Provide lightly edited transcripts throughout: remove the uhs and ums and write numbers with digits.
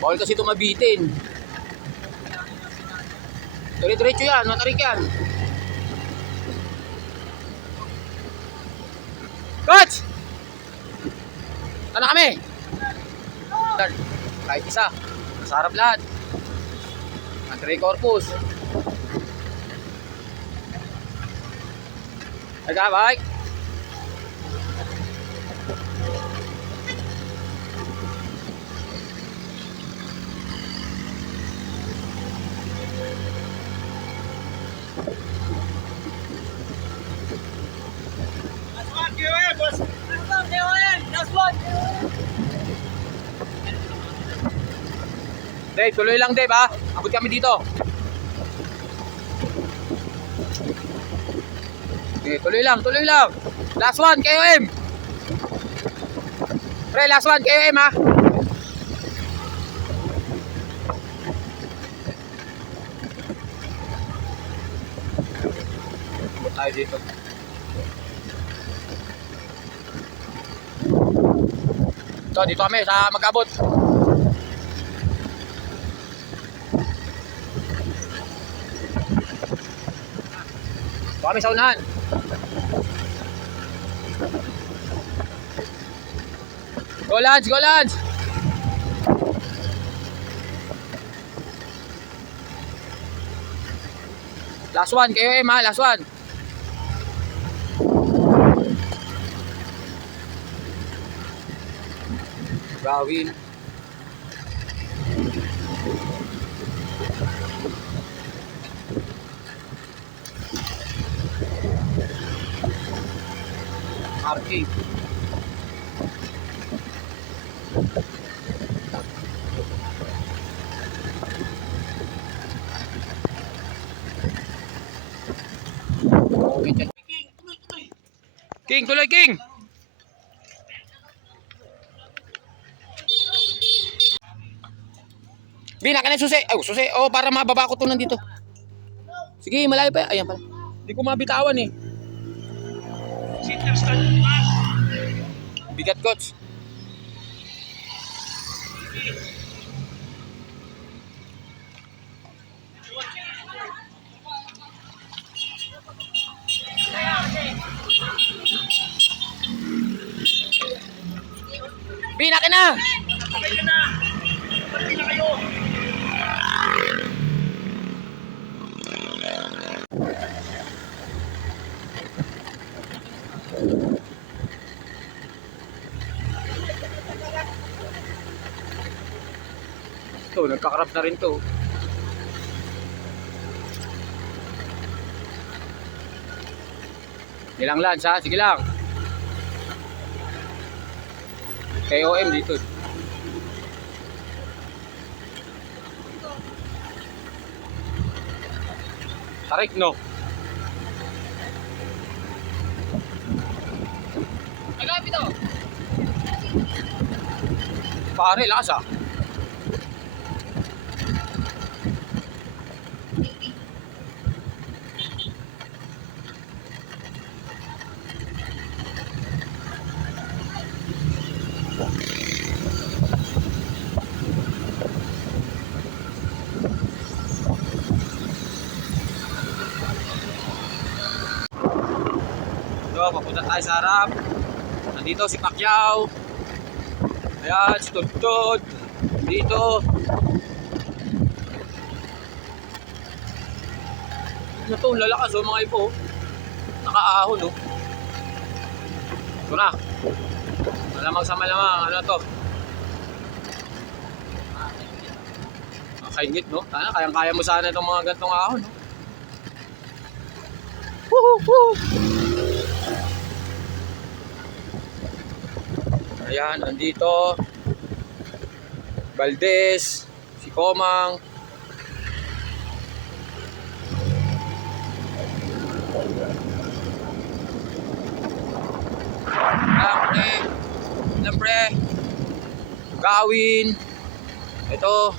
Bawal kasi tumabitin. Dire-diretso yan, matarik yan. Coach! Saan na kami? Kahit isa. Masarap lahat. Andre Corpus. Nagkabay. Dave, tuloy lang Dave ha. Abot kami dito. Okay, tuloy lang, tuloy lang. Last one, KOM. Pre, last one, KOM ha. Abot tayo dito. Ito, dito kami sa Magabot. Kami sa unahan. Go lads, go lads. Last one, KOM ha, last one. Gawin. Marking. King, tuloy King. Bina ka na susi. Oh, susi. Oh, para mababa ko to nandito. Sige, malayo pa. Ayan pala. Hindi ko mabitawan eh. Bigat coach. Bina ka na. Sabay ka na. Sabay na kayo. Ito, nagkakarap na rin to. Ilang lance ha? Sige lang. KOM dito. Tarik no. Agapit to. Pare, lasa. Papunta tayo sa harap. Nandito si Pacquiao. Ayan, si Tudtod. Dito. Ano to, lalakas oh mga ipo. Nakaahon oh. Ito na. Malamang sa malamang. Ano to? Nakaingit no? Kayang-kaya mo sana itong mga gantong ahon no? Woohoo! Ayan, andito Valdez, si Komang. Siyempre Gawin. Ito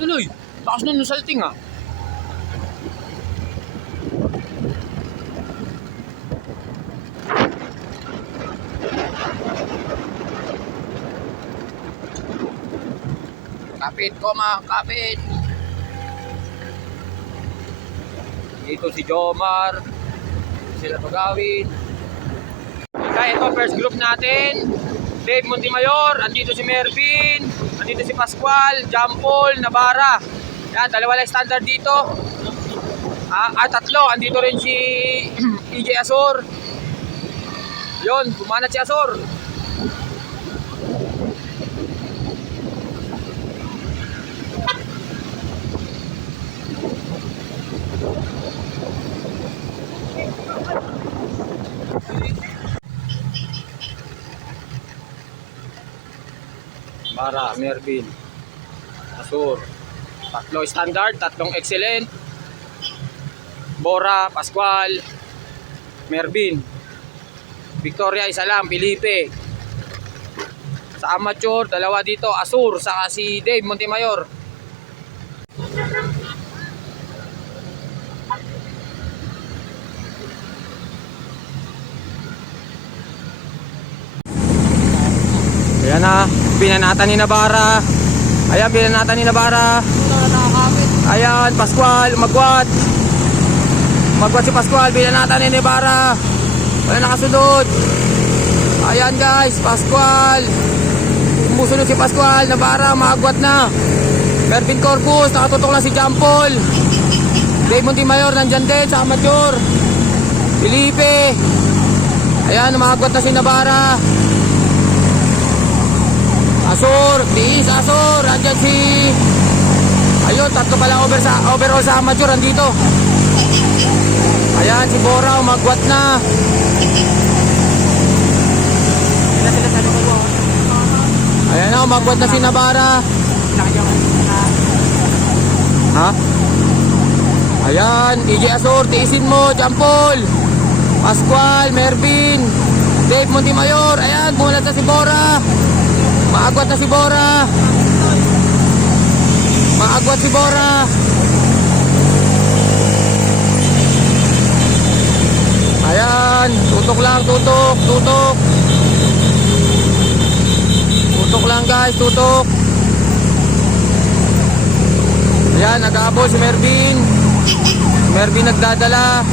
Tuloy. Lakas nun yung salting ha. Kapit, koma, kapit. Dito si Jomar. Sila to gawin. Kaya ito, first group natin. Dave Montemayor, andito si Mervin, andito si Pascual, Jampol, Navarra. Yan, dalawa lang standard dito. Tatlo, andito rin si EJ Asor. Yun, bumanat si Asor. Para Mervin, Asur, tatlo standard, tatlong excellent. Bora, Pascual, Mervin. Victoria, isa lang, Felipe. Sa amateur, dalawa dito, Asur, saka si Dave Montemayor. Ayan na, binanatan ni Navarra. Ayan, binanatan ni Navarra. Ayan, Pascual, umagwat. Umagwat si Pascual, binanatan ni Navarra. Wala nakasunod. Ayan guys, Pascual. Umusunod si Pascual, Navarra, umagwat na. Mervin Corpus, nakatutok lang si Jampol. Dave Montemayor, nandyan din sa amateur. Felipe. Ayan, umagwat na si Navarra. Asor, tiis, Asor, andyan si... Ayun, tatlo pala overall sa amateur, andito. Ayan, si Bora, umagwat na. Ayan na, umagwat na si Navarra. Ha? Ayan, EJ Asor, tiisin mo, Jampol. Pascual, Mervin, Dave Montemayor. Ayan, bumulat na si Bora. Maagwat na si Bora. Maagwat si Bora. Ayan, tutok lang, tutok, tutok. Tutok lang guys, tutok. Ayan, nag-aabol si Mervin. Mervin nagdadala.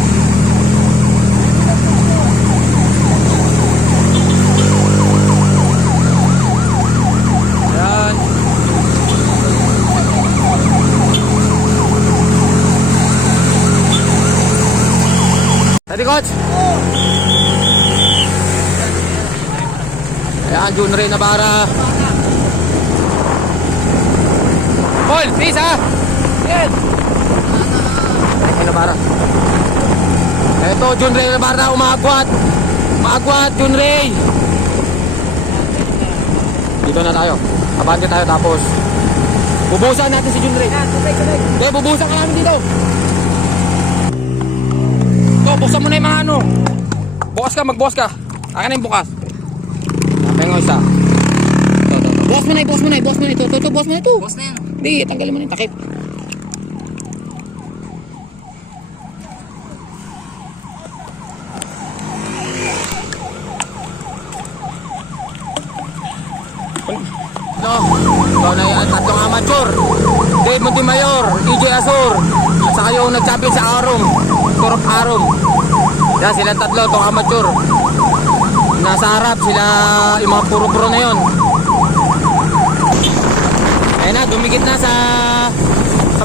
Ready, coach? Ayan, Junrey Navarra. Paul, please ha! Yes! Ay, Navarra. Ito, Junrey Navarra, umagwat. Umagwat, Junrey. Dito na tayo. Abante tayo tapos bubusan natin si Junrey. Okay, bubusan ka namin dito. Buksan mo na yung mga ano. Bukas ka, magbukas ka. Akin na yung bukas. Pengo isa. Bukas mo na, bukas mo na, bukas mo na ito. Bukas mo na ito. Bukas na yan. Hindi, tanggalin mo na yung takip. Ito na yung tatlong amateur. Dave Montemayor, EJ Asor. At saka yung nag-champion sa Arom. Turok Arom. Yan, silang tatlo, itong amateur. Nasa harap, sila yung mga puro-puro na yun. Ayan na, dumikit na sa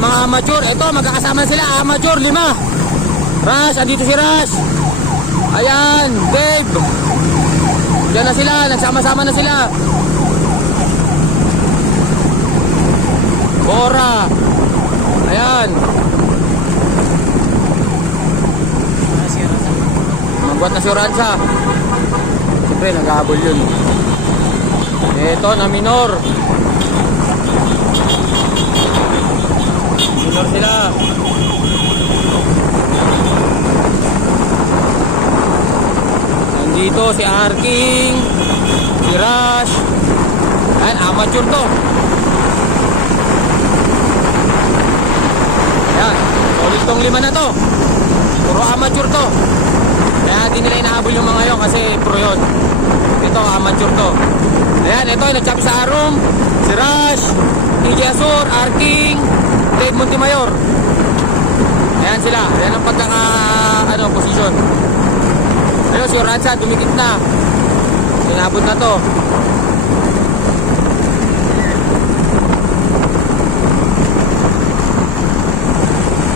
mga amateur. Ito, magkakasama sila, amateur, 5. Rush, andito si Rush. Ayan, Dave. Diyan na sila, nagsama-sama na sila. Bora. Ayan. Magbuat na si Oranza. Siyempre, nag-ahabol yun. Ito, na minor. Minor sila. Nandito si Arking, si Rush. Ayan, amateur to. Ayan, solid tong 5 na to. Puro amateur to. Kaya di nila inahabol yung mga yun kasi pro yun. Ito, amateur to. Ayan, ito, nag-champ sa Arum. Si Rush. DJ Azur, Arking, Dave Montemayor. Ayan sila. Ayan ang pagkaka, posisyon. Ayun, si Oranza, dumikit na. Inabot na to.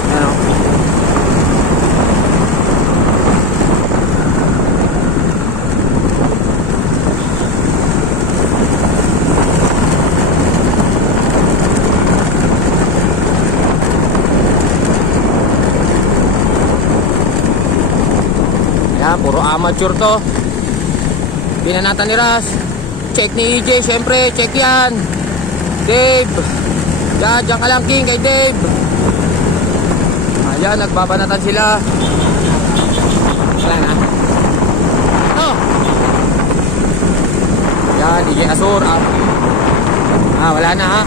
Ayan o. Ayan, puro amateur to. Binanatan ni Ras. Check ni EJ, syempre, check yan. Dave. Diyan ka lang, King, kay Dave. Ayan, nagbabanatan sila. Wala na. Oh. Ayan, EJ Azur. Wala na ha.